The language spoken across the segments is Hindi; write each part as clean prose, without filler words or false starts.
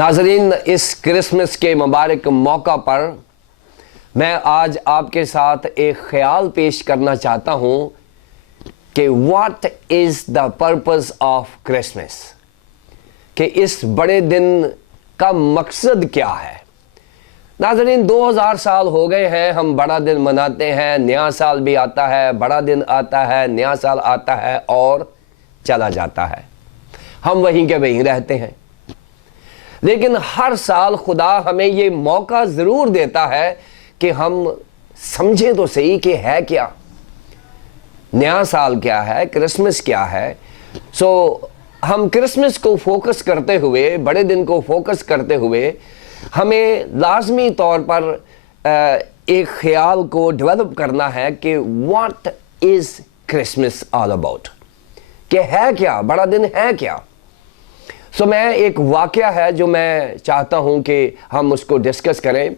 नाज़रीन, इस क्रिसमस के मुबारक मौका पर मैं आज आपके साथ एक ख्याल पेश करना चाहता हूँ कि what is the purpose of Christmas, कि इस बड़े दिन का मकसद क्या है। नाज़रीन, 2000 साल हो गए हैं हम बड़ा दिन मनाते हैं, नया साल भी आता है, बड़ा दिन आता है, नया साल आता है और चला जाता है, हम वहीं के वहीं रहते हैं। लेकिन हर साल खुदा हमें ये मौका ज़रूर देता है कि हम समझें तो सही कि है क्या, नया साल क्या है, क्रिसमस क्या है। हम क्रिसमस को फोकस करते हुए, बड़े दिन को फोकस करते हुए हमें लाजमी तौर पर एक ख्याल को डेवलप करना है कि what is Christmas all about, कि है क्या, बड़ा दिन है क्या। मैं एक वाक़या है जो मैं चाहता हूं कि हम उसको डिस्कस करें।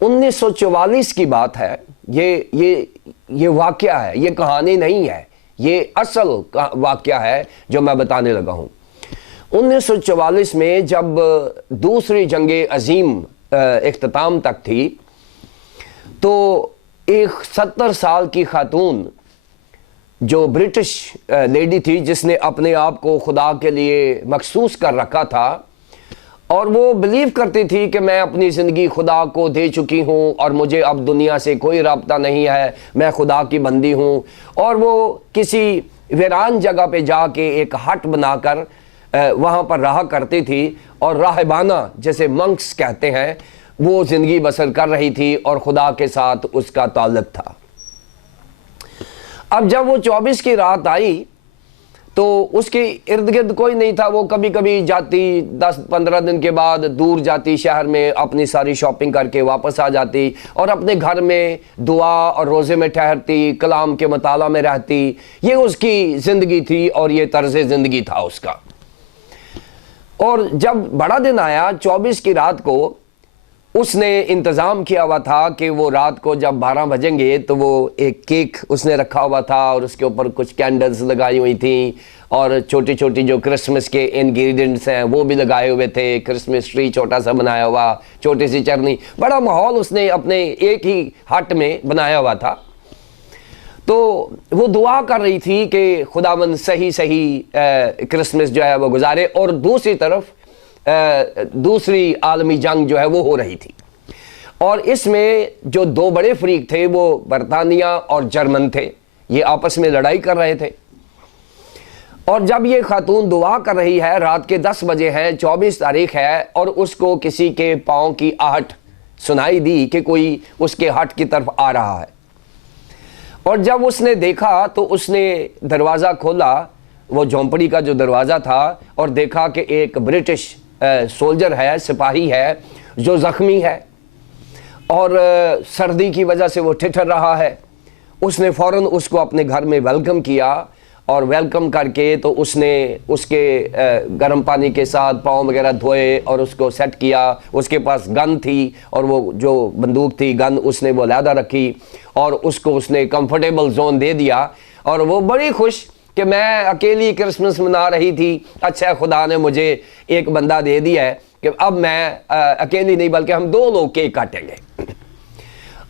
1944 की बात है, ये वाक़या है, ये कहानी नहीं है, ये असल वाक़या है जो मैं बताने लगा हूं। 1944 में जब दूसरी जंगे अजीम इख्तिताम तक थी, तो एक 70 साल की खातून जो ब्रिटिश लेडी थी, जिसने अपने आप को खुदा के लिए मखसूस कर रखा था और वो बिलीव करती थी कि मैं अपनी ज़िंदगी खुदा को दे चुकी हूँ और मुझे अब दुनिया से कोई राब्ता नहीं है, मैं खुदा की बंदी हूँ। और वो किसी वीरान जगह पे जाके एक हट बनाकर वहाँ पर रहा करती थी और राहबाना, जैसे मंक्स कहते हैं, वो ज़िंदगी बसर कर रही थी और खुदा के साथ उसका ताल्लुक था। अब जब वो 24 की रात आई तो उसके इर्द गिर्द कोई नहीं था। वो कभी कभी जाती, 10-15 दिन के बाद दूर जाती शहर में, अपनी सारी शॉपिंग करके वापस आ जाती और अपने घर में दुआ और रोज़े में ठहरती, कलाम के मताला में रहती। ये उसकी ज़िंदगी थी और ये तर्ज़ ज़िंदगी था उसका। और जब बड़ा दिन आया 24 की रात को, उसने इंतज़ाम किया हुआ था कि वो रात को जब 12 बजेंगे तो वो एक केक उसने रखा हुआ था और उसके ऊपर कुछ कैंडल्स लगाई हुई थी और छोटी छोटी जो क्रिसमस के इंग्रेडिएंट्स हैं वो भी लगाए हुए थे। क्रिसमस ट्री छोटा सा बनाया हुआ, छोटी सी चरनी, बड़ा माहौल उसने अपने एक ही हट में बनाया हुआ था। तो वो दुआ कर रही थी कि खुदावंद सही क्रिसमस जो है वो गुजारे। और दूसरी तरफ दूसरी आलमी जंग जो है वो हो रही थी और इसमें जो दो बड़े फरीक थे वो बरतानिया और जर्मन थे, ये आपस में लड़ाई कर रहे थे। और जब ये खातून दुआ कर रही है, रात के 10 बजे हैं, 24 तारीख है, और उसको किसी के पाँव की आहट सुनाई दी कि कोई उसके हट की तरफ आ रहा है। और जब उसने देखा तो उसने दरवाज़ा खोला, वो झोंपड़ी का जो दरवाज़ा था, और देखा कि एक ब्रिटिश सोल्जर है, सिपाही है, जो ज़ख्मी है और सर्दी की वजह से वो ठिठुर रहा है। उसने फ़ौरन उसको अपने घर में वेलकम किया और वेलकम करके तो उसने उसके गर्म पानी के साथ पाँव वगैरह धोए और उसको सेट किया। उसके पास गन थी और वो जो बंदूक थी, गन, उसने वो लहदा रखी और उसको उसने कंफर्टेबल जोन दे दिया। और वो बड़ी खुश कि मैं अकेली क्रिसमस मना रही थी, अच्छा खुदा ने मुझे एक बंदा दे दिया है कि अब मैं अकेली नहीं बल्कि हम 2 लोग केक काटेंगे।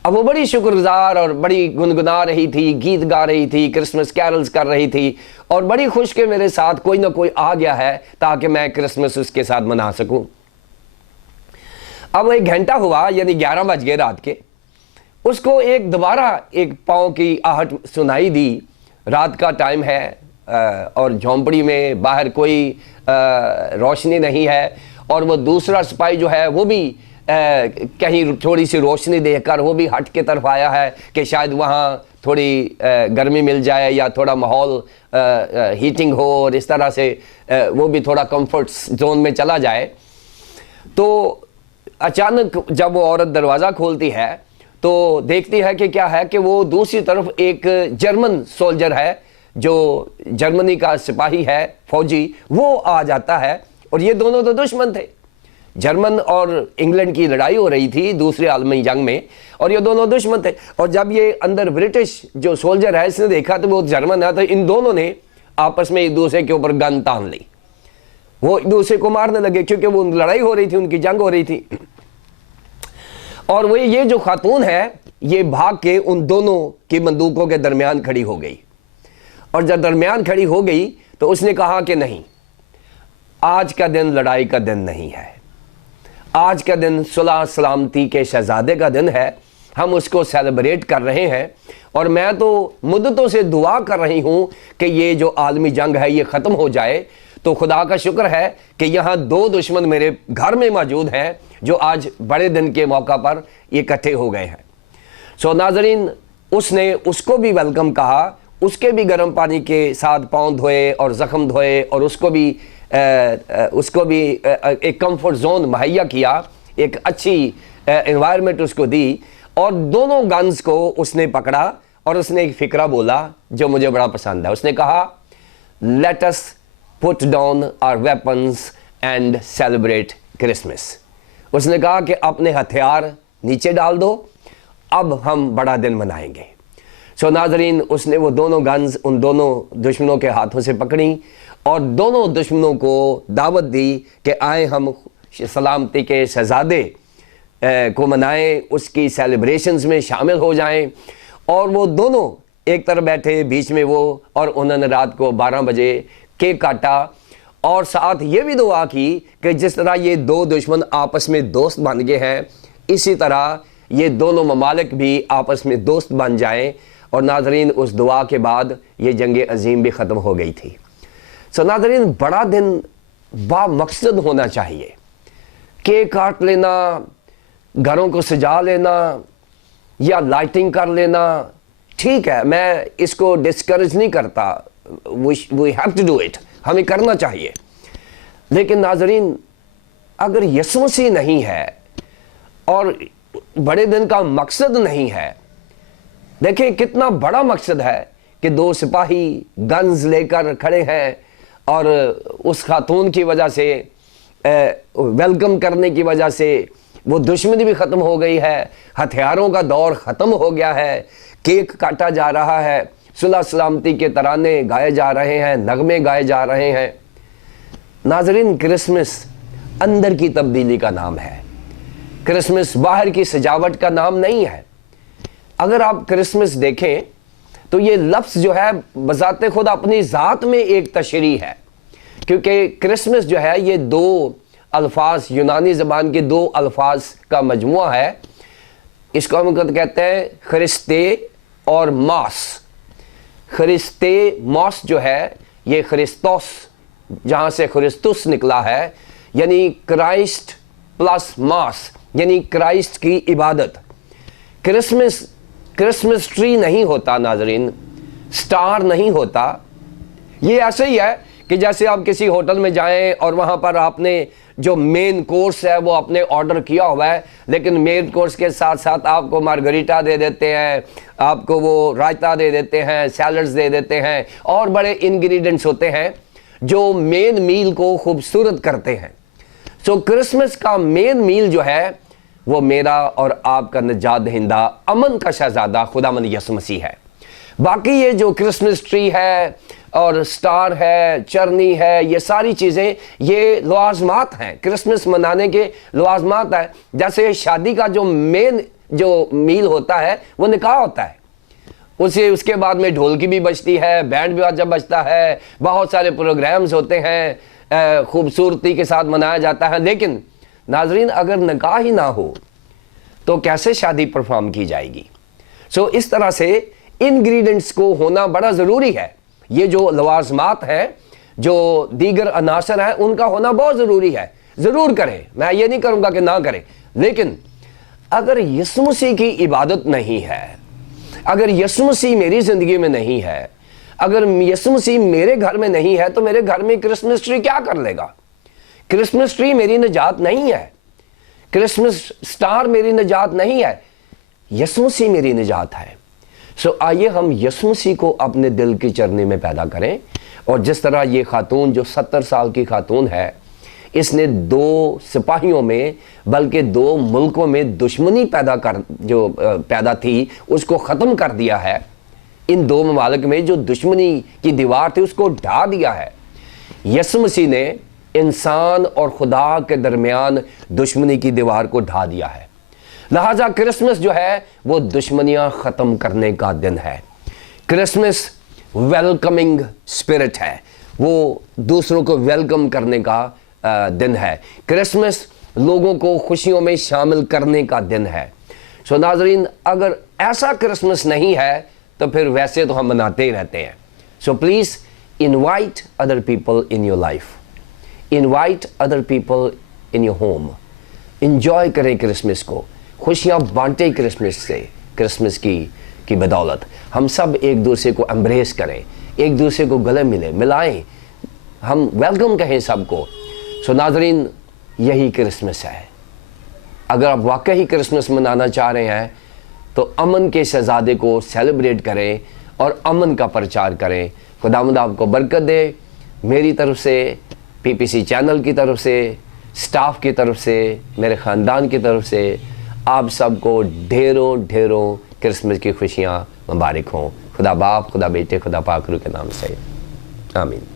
अब वो बड़ी शुक्रगुजार और बड़ी गुनगुना रही थी, गीत गा रही थी, क्रिसमस कैरल्स कर रही थी और बड़ी खुश कि मेरे साथ कोई ना कोई आ गया है ताकि मैं क्रिसमस उसके साथ मना सकूं। अब 1 घंटा हुआ, यानी 11 बज गए रात के। उसको दोबारा एक पाँव की आहट सुनाई दी। रात का टाइम है और झोंपड़ी में बाहर कोई रोशनी नहीं है और वो दूसरा सिपाही जो है वो भी कहीं थोड़ी सी रोशनी देखकर वो भी हट के तरफ आया है कि शायद वहाँ थोड़ी गर्मी मिल जाए या थोड़ा माहौल हीटिंग हो और इस तरह से वो भी थोड़ा कंफर्ट जोन में चला जाए। तो अचानक जब वो औरत दरवाज़ा खोलती है तो देखती है कि क्या है कि वो दूसरी तरफ एक जर्मन सोल्जर है, जो जर्मनी का सिपाही है, फौजी, वो आ जाता है। और ये दोनों तो दुश्मन थे, जर्मन और इंग्लैंड की लड़ाई हो रही थी दूसरे आलमी जंग में और ये दोनों दुश्मन थे। और जब ये अंदर ब्रिटिश जो सोल्जर है, इसने देखा तो वो जर्मन है, तो इन दोनों ने आपस में एक दूसरे के ऊपर गन तान ली वो एक दूसरे को मारने लगे, क्योंकि वो लड़ाई हो रही थी, उनकी जंग हो रही थी। और वो ये जो खातून है ये भाग के उन दोनों की बंदूकों के दरमियान खड़ी हो गई, और जब दरमियान खड़ी हो गई तो उसने कहा कि नहीं, आज का दिन लड़ाई का दिन नहीं है, आज का दिन सुलह सलामती के शहजादे का दिन है, हम उसको सेलिब्रेट कर रहे हैं। और मैं तो मुद्दतों से दुआ कर रही हूं कि ये जो आलमी जंग है ये ख़त्म हो जाए। तो खुदा का शुक्र है कि यहाँ दो दुश्मन मेरे घर में मौजूद हैं जो आज बड़े दिन के मौका पर इकट्ठे हो गए हैं। सो नाजरीन, उसने उसको भी वेलकम कहा, उसके भी गर्म पानी के साथ पाँव धोए और ज़ख्म धोए, और उसको भी एक कंफर्ट जोन मुहैया किया, एक अच्छी एनवायरनमेंट उसको दी, और दोनों गन्स को उसने पकड़ा और उसने एक फ़िक्रा बोला जो मुझे बड़ा पसंद है। उसने कहा, let us put down our weapons and celebrate Christmas. उसने कहा कि अपने हथियार नीचे डाल दो, अब हम बड़ा दिन मनाएंगे। सो नाजरीन, उसने वो दोनों गन्स उन दोनों दुश्मनों के हाथों से पकड़ी और दोनों दुश्मनों को दावत दी कि आए हम सलामती के शहजादे को मनाएं, उसकी सेलिब्रेशंस में शामिल हो जाएं। और वो दोनों एक तरफ बैठे, बीच में वो, और उन्होंने रात को 12 बजे केक काटा, और साथ ये भी दुआ की कि जिस तरह ये दो दुश्मन आपस में दोस्त बन गए हैं, इसी तरह ये दोनों ममालिक भी आपस में दोस्त बन जाएं। और नाजरीन, उस दुआ के बाद ये जंग अजीम भी ख़त्म हो गई थी। सो नाजरीन, बड़ा दिन बामकसद होना चाहिए। केक काट लेना, घरों को सजा लेना या लाइटिंग कर लेना, ठीक है, मैं इसको डिस्करेज नहीं करता, we have to do it, हमें करना चाहिए। लेकिन नाजरीन, अगर यीशु मसीह नहीं है और बड़े दिन का मकसद नहीं है, देखिए कितना बड़ा मकसद है कि दो सिपाही गन्स लेकर खड़े हैं और उस खातून की वजह से, वेलकम करने की वजह से वो दुश्मनी भी ख़त्म हो गई है, हथियारों का दौर ख़त्म हो गया है, केक काटा जा रहा है, सुलह सलामती के तराने गाए जा रहे हैं, नगमे गाए जा रहे हैं। नाजरीन, क्रिसमस अंदर की तब्दीली का नाम है, क्रिसमस बाहर की सजावट का नाम नहीं है। अगर आप क्रिसमस देखें तो ये लफ्ज़ जो है बज़ाते खुद अपनी ज़ात में एक तशरीह है, क्योंकि क्रिसमस जो है ये दो अल्फाज, यूनानी ज़बान के दो अल्फाज का मजमुआ है। इसको हम कहते हैं खरिस्ते और मास। खरिस्ते मास जो है ये खरिस्तोस, जहाँ से खरिस्तुस निकला है, यानी क्राइस्ट प्लस मास, यानी क्राइस्ट की इबादत। क्रिसमस ट्री नहीं होता नाजरीन, स्टार नहीं होता। ये ऐसे ही है कि जैसे आप किसी होटल में जाएं और वहाँ पर आपने जो मेन कोर्स है वो आपने ऑर्डर किया हुआ है, लेकिन मेन कोर्स के साथ साथ आपको मार्गरीटा दे देते हैं, आपको वो रायता दे देते हैं, सैलड्स दे देते हैं, और बड़े इंग्रेडिएंट्स होते हैं जो मेन मील को खूबसूरत करते हैं। सो क्रिसमस का मेन मील जो है वो मेरा और आपका निजात दहिंदा, अमन का शहजादा खुदावंद यीशु मसीह है। बाकी ये जो क्रिसमस ट्री है और स्टार है, चरनी है, ये सारी चीज़ें ये लवाजमात हैं, क्रिसमस मनाने के लवाजमात है। जैसे शादी का जो मेन जो मील होता है वो निकाह होता है, उसके बाद में ढोलकी भी बजती है, बैंड भी जब बजता है, बहुत सारे प्रोग्राम्स होते हैं, खूबसूरती के साथ मनाया जाता है। लेकिन नाजरीन, अगर निकाह ही ना हो तो कैसे शादी परफॉर्म की जाएगी? सो इस तरह से इंग्रेडिएंट्स को होना बड़ा ज़रूरी है। ये जो लवाजमात हैं, जो दीगर अनासर हैं, उनका होना बहुत ज़रूरी है। ज़रूर करें, मैं ये नहीं करूँगा कि ना करें, लेकिन अगर यीशु मसीह की इबादत नहीं है, अगर यीशु मसीह मेरी ज़िंदगी में नहीं है, अगर यीशु मसीह मेरे घर में नहीं है, तो मेरे घर में क्रिसमस ट्री क्या कर लेगा? क्रिसमस ट्री मेरी निजात नहीं है, क्रिसमस स्टार मेरी निजात नहीं है, यीशु मसीह मेरी निजात है। सो आइए हम यीशु मसीह को अपने दिल की चरनी में पैदा करें। और जिस तरह ये खातून जो 70 साल की खातून है, इसने दो सिपाहियों में बल्कि दो मुल्कों में दुश्मनी पैदा थी उसको ख़त्म कर दिया है। इन दो ममालिक में जो दुश्मनी की दीवार थी उसको ढा दिया है। यीशु मसीह ने इंसान और खुदा के दरमियान दुश्मनी की दीवार को ढा दिया है। लिहाजा क्रिसमस जो है वो दुश्मनियां ख़त्म करने का दिन है। क्रिसमस वेलकमिंग स्पिरिट है, वो दूसरों को वेलकम करने का दिन है। क्रिसमस लोगों को खुशियों में शामिल करने का दिन है। सो नाज़रीन, अगर ऐसा क्रिसमस नहीं है तो फिर वैसे तो हम मनाते ही रहते हैं। So please invite other people in your life, invite other people in your home. Enjoy करें क्रिसमस को, खुशियाँ बांटें क्रिसमस से, क्रिसमस की बदौलत। हम सब एक दूसरे को एम्ब्रेस करें, एक दूसरे को गले मिलाएं, हम वेलकम कहें सबको। सो नाज़रीन, यही क्रिसमस है। अगर आप वाकई क्रिसमस मनाना चाह रहे हैं तो अमन के शहजादे को सेलिब्रेट करें और अमन का प्रचार करें। खुदावंद आपको बरकत दे। मेरी तरफ से, पीपीसी चैनल की तरफ से, स्टाफ की तरफ से, मेरे ख़ानदान की तरफ से आप सबको ढेरों ढेरों क्रिसमस की खुशियाँ मुबारक हों। खुदा बाप, खुदा बेटे, खुदा पाक रूह के नाम से आमीन।